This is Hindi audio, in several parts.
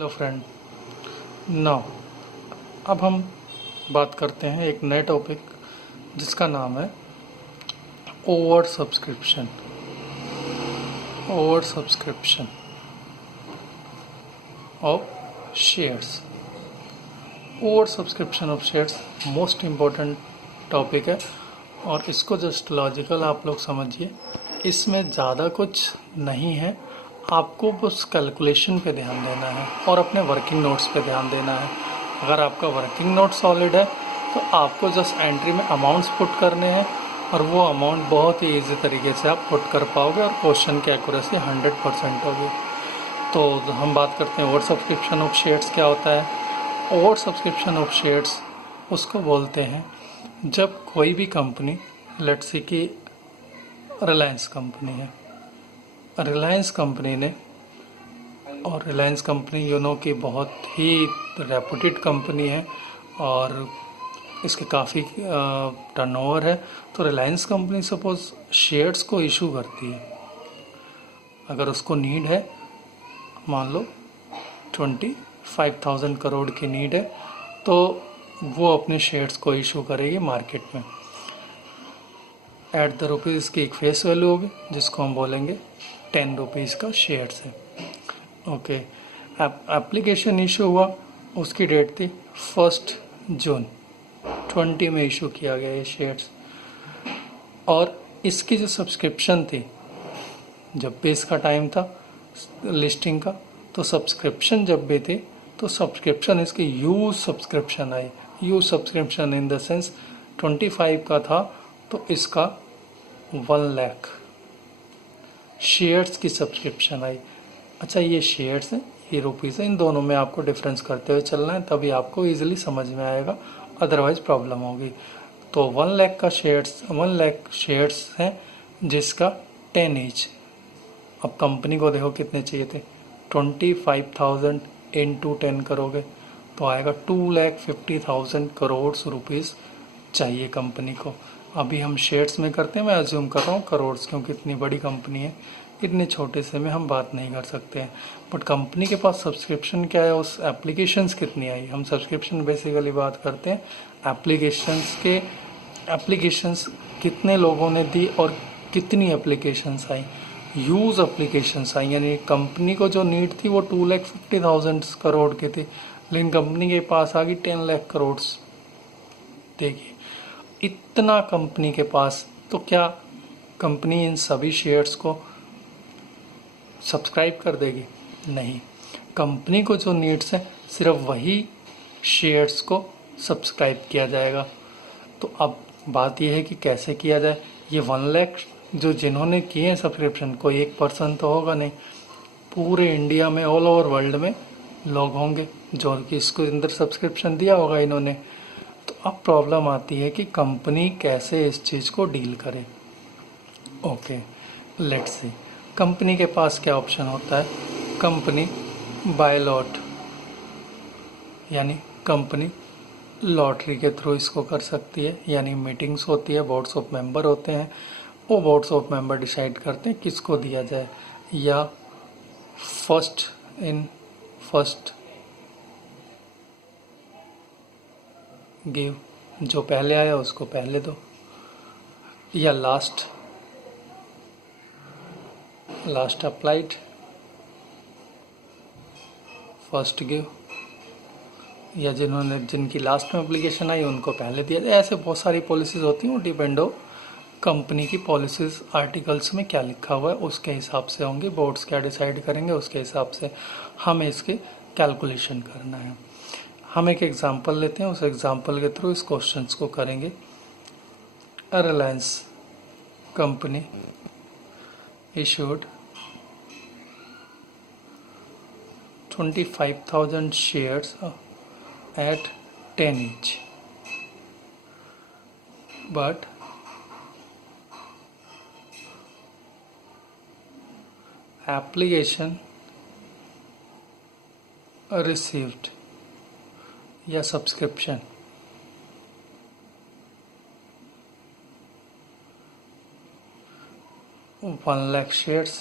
Hello friend. नाउ अब हम बात करते हैं एक नए टॉपिक जिसका नाम है over subscription. Over subscription of shares. Over subscription of shares most important topic है और इसको जस्ट लॉजिकल आप लोग समझिए। इसमें ज़्यादा कुछ नहीं है, आपको बस कैलकुलेशन पे ध्यान देना है और अपने वर्किंग नोट्स पे ध्यान देना है। अगर आपका वर्किंग नोट सॉलिड है तो आपको जस्ट एंट्री में अमाउंट्स पुट करने हैं और वो अमाउंट बहुत ही ईजी तरीके से आप पुट कर पाओगे और क्वेश्चन की एक्यूरेसी 100% होगी। तो हम बात करते हैं ओवर सब्सक्रिप्शन ऑफ शेयर्स क्या होता है। ओवर सब्सक्रिप्शन ऑफ शेयर्स उसको बोलते हैं जब कोई भी कंपनी, लेट्स सी कि रिलायंस कंपनी है, रिलायंस कंपनी ने, और रिलायंस कंपनी यू नो की बहुत ही रेपुटेड कंपनी है और इसके काफ़ी टर्नओवर है। तो रिलायंस कंपनी सपोज शेयर्स को इशू करती है, अगर उसको नीड है, मान लो 25,000 करोड़ की नीड है, तो वो अपने शेयर्स को इशू करेगी मार्केट में एट द रुपीज़ की एक फेस वैल्यू होगी जिसको हम बोलेंगे 10 रुपीज़ का शेयर्स है। ओके, एप्लीकेशन इशू हुआ, उसकी डेट थी 1 जून 20 में इशू किया गया ये शेयर्स। और इसकी जो सब्सक्रिप्शन थी, जब भी इसका टाइम था लिस्टिंग का, तो सब्सक्रिप्शन जब भी थी तो सब्सक्रिप्शन इसकी use subscription I. Use subscription in the sense 25 का था तो इसका 1 लाख शेयर्स की सब्सक्रिप्शन आई। अच्छा, ये शेयर्स हैं, ये रुपीज़ है, इन दोनों में आपको डिफरेंस करते हुए चलना है, तभी आपको इजीली समझ में आएगा, अदरवाइज प्रॉब्लम होगी। तो 1 लाख का शेयर्स, 1 लाख शेयर्स हैं जिसका 10 ईच। अब कंपनी को देखो कितने चाहिए थे, 25,000 इंटू 10 करोगे तो आएगा 2,50,000 करोड़ रुपीज़ चाहिए कंपनी को। अभी हम शेयर्स में करते हैं, मैं अज्यूम कर रहा हूँ करोड़, क्योंकि इतनी बड़ी कंपनी है, इतने छोटे से में हम बात नहीं कर सकते हैं। बट कंपनी के पास सब्सक्रिप्शन क्या है, उस एप्लीकेशंस कितनी आई, हम सब्सक्रिप्शन बेसिकली बात करते हैं एप्लीकेशंस के, एप्लीकेशंस कितने लोगों ने दी और कितनी एप्लीकेशंस आई, यूज़ एप्लीकेशंस आई। यानी कंपनी को जो नीड थी वो 2,50,000 करोड़ की थी, लेकिन कंपनी के पास आ गई 10 लाख करोड़। देखिए इतना कंपनी के पास, तो क्या कंपनी इन सभी शेयर्स को सब्सक्राइब कर देगी? नहीं, कंपनी को जो नीड्स है सिर्फ वही शेयर्स को सब्सक्राइब किया जाएगा। तो अब बात यह है कि कैसे किया जाए। ये 1 लाख जो जिन्होंने किए हैं सब्सक्रिप्शन, कोई एक पर्सन तो होगा नहीं, पूरे इंडिया में, ऑल ओवर वर्ल्ड में लोग होंगे जो कि इसको अंदर सब्सक्रिप्शन दिया होगा इन्होंने। तो अब प्रॉब्लम आती है कि कंपनी कैसे इस चीज़ को डील करे। ओके, लेट्स सी कंपनी के पास क्या ऑप्शन होता है। कंपनी बाय लॉट, यानी कंपनी लॉटरी के थ्रू इसको कर सकती है, यानी मीटिंग्स होती है, बोर्ड्स ऑफ मेंबर होते हैं, वो बोर्ड्स ऑफ मेंबर डिसाइड करते हैं किसको दिया जाए, या फर्स्ट इन फर्स्ट गिव, जो पहले आया उसको पहले दो, या लास्ट अप्लाइड फर्स्ट गिव, या जिनकी लास्ट में एप्लीकेशन आई उनको पहले दिया जाए। ऐसे बहुत सारी पॉलिसीज़ होती हैं, वो डिपेंड हो कंपनी की पॉलिसीज़ आर्टिकल्स में क्या लिखा हुआ है उसके हिसाब से होंगे, बोर्ड्स क्या डिसाइड करेंगे उसके हिसाब से हमें इसके कैलकुलेशन करना है। हम एक एग्जांपल लेते हैं, उस एग्जांपल के थ्रू इस क्वेश्चंस को करेंगे। Reliance company issued 25,000 shares at 10 each, but application received या subscription 1 lakh shares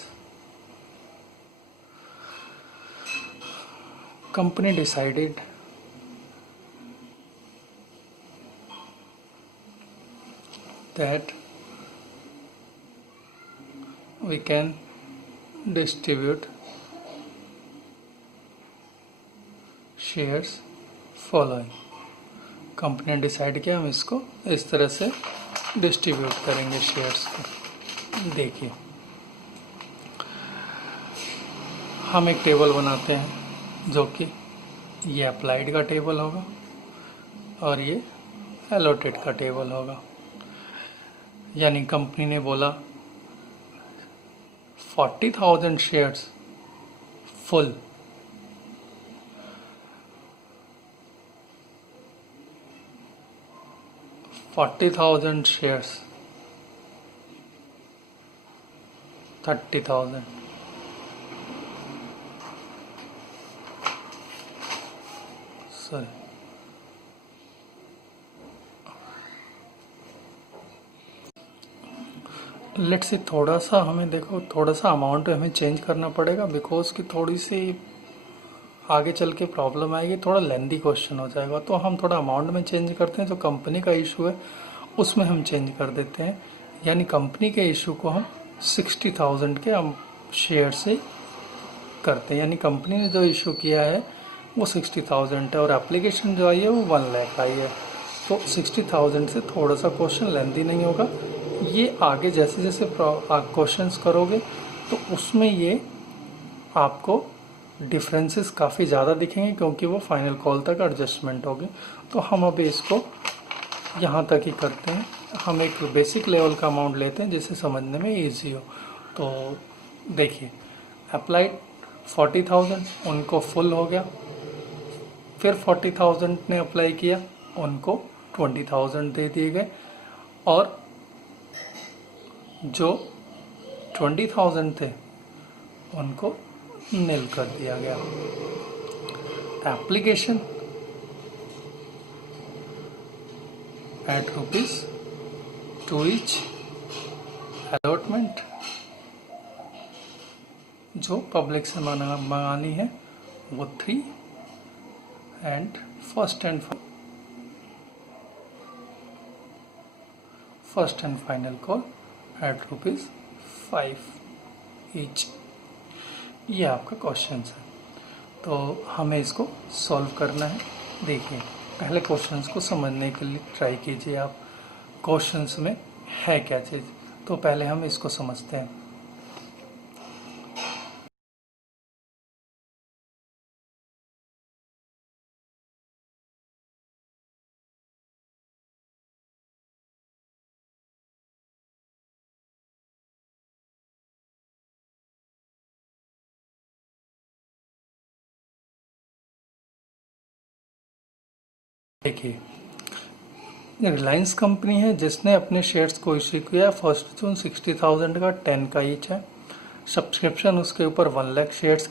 company decided that we can distribute shares following. Company ने डिसाइड किया हम इसको इस तरह से डिस्ट्रीब्यूट करेंगे शेयर्स को। देखिए हम एक टेबल बनाते हैं जो कि ये अप्लाइड का टेबल होगा और ये एलोटेड का टेबल होगा। यानी कंपनी ने बोला 40,000 shares full, 40,000 shares, 30,000, sorry, let's see थोड़ा सा हमें देखो थोड़ा सा अमाउंट हमें चेंज करना पड़ेगा बिकॉज कि थोड़ी सी आगे चल के प्रॉब्लम आएगी, थोड़ा लेंदी क्वेश्चन हो जाएगा। तो हम थोड़ा अमाउंट में चेंज करते हैं, जो कंपनी का इशू है उसमें हम चेंज कर देते हैं। यानी कंपनी के इशू को हम 60,000 के हम शेयर से करते हैं। यानी कंपनी ने जो इशू किया है वो 60,000 है और एप्लीकेशन जो आई है वो 1 लाख आई है। तो 60,000 से थोड़ा सा क्वेश्चन लेंदी नहीं होगा। ये आगे जैसे जैसे क्वेश्चंस करोगे तो उसमें ये आपको डिफरेंसेस काफ़ी ज़्यादा दिखेंगे क्योंकि वो फाइनल कॉल तक एडजस्टमेंट होगी। तो हम अभी इसको यहाँ तक ही करते हैं। हम एक बेसिक लेवल का अमाउंट लेते हैं जिसे समझने में इजी हो। तो देखिए अप्लाइड 40,000 उनको फुल हो गया, फिर 40,000 ने अप्लाई किया उनको 20,000 दे दिए गए और जो 20,000 थे उनको नील कर दिया गया। Application at rupees two each, allotment जो पब्लिक से मंगानी है वो 3 and first and final call at rupees 5 each. ये आपका क्वेश्चन है। तो हमें इसको सॉल्व करना है। देखिए पहले क्वेश्चंस को समझने के लिए ट्राई कीजिए आप, क्वेश्चंस में है क्या चीज़। तो पहले हम इसको समझते हैं। देखिए रिलायंस कंपनी है जिसने अपने शेयर्स को इश्यू किया 1 जून 60,000 का 10 का ईच है। सब्सक्रिप्शन उसके ऊपर 1 लाख शेयर्स